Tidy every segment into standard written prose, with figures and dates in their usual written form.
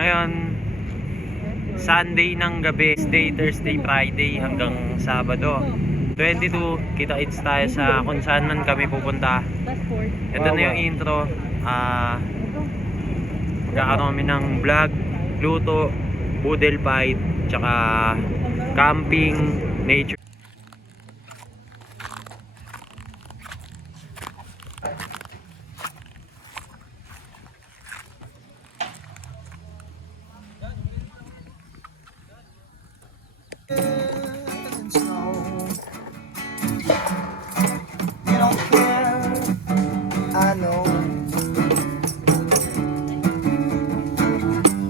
Ngayon, Sunday ng gabi, Wednesday, Thursday, Friday hanggang Sabado. 22, kita-kits tayo sa kung saan man kami pupunta. Ito na yung intro. Magkakaroon kami ng vlog, luto, boodle fight, tsaka camping, nature. You don't care, I know.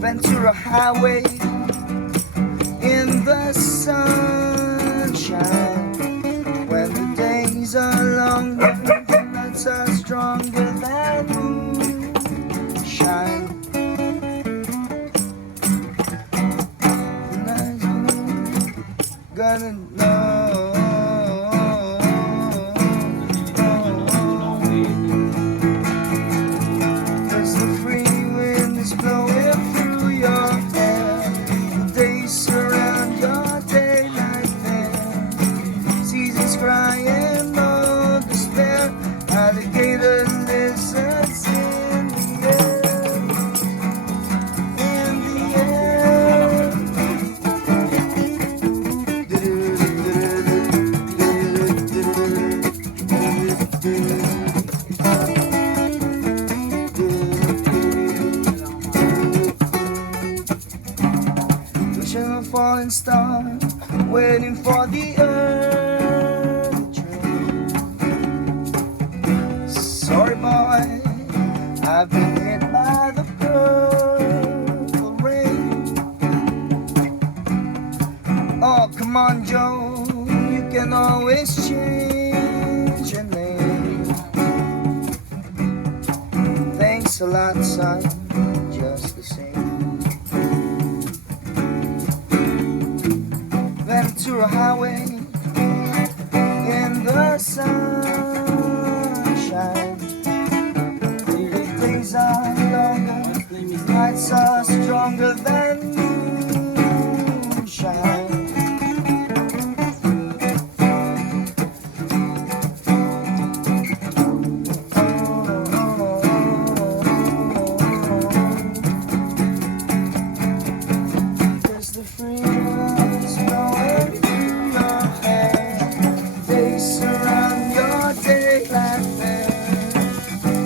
Ventura Highway in the sunshine. When the days are longer, the nights are stronger than moonshine. The nights gonna know. As the free wind is blowing through your hair, the days surround your day like there. Seasons crying, no despair. Alligator lizards in the air, in the air. Wishing a falling star, waiting for the earth to dream. Sorry boy, I've been hit by the purple rain. Oh, come on, Joe, you can always change your name. Thanks a lot, son, just the same. Ventura Highway in the sunshine. The days are longer, nights are stronger than moonshine. There's the freedom's blowing through your hair. They surround your day like fair.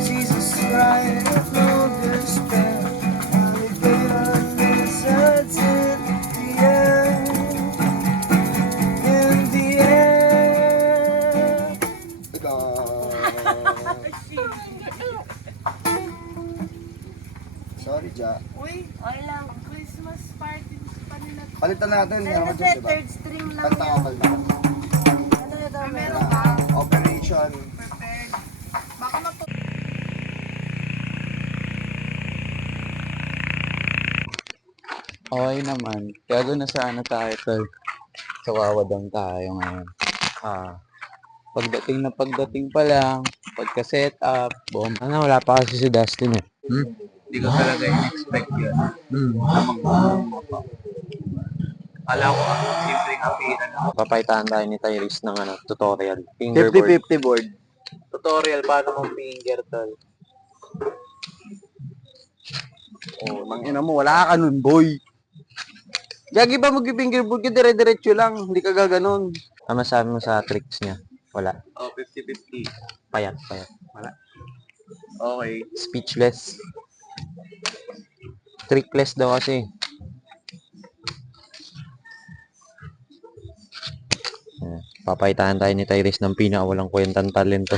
Jesus crying, no despair. Alligator lizards in the air, in the air. Sorry, Ja. Uy, okay lang. Christmas party pa nila. Palitan natin. Ano Meron kasi ka dyan, diba? third string lang Kanta ka yan. pala. Ano ito? Meron ka? Operation. Prepared. Baka matu... Okay naman. Kaya na sana tayo, tol. Kawawadang tayo ngayon. Pagdating pa lang, pagka-set up, boom. Wala pa kasi si Dustin eh. Hindi ko talaga in-expect yun. Alam ko, simpleng hapinan lang. Papaitaan tayo ni Tyrese ng tutorial. Fingerboard. 50-50 board. Tutorial, paano mong finger, tol. Oh, mangina mo, wala ka nun, boy. Gagi ba mag-fingerboard ka, dire-diretso lang. Hindi ka gaganon. Ano masabi mo sa tricks niya? Wala. Oh, 50-50. Payat. Wala. Okay. Speechless. Trickless daw kasi. Papaitaan tayo ni Tyrese ng pinakawalang kwentang talento.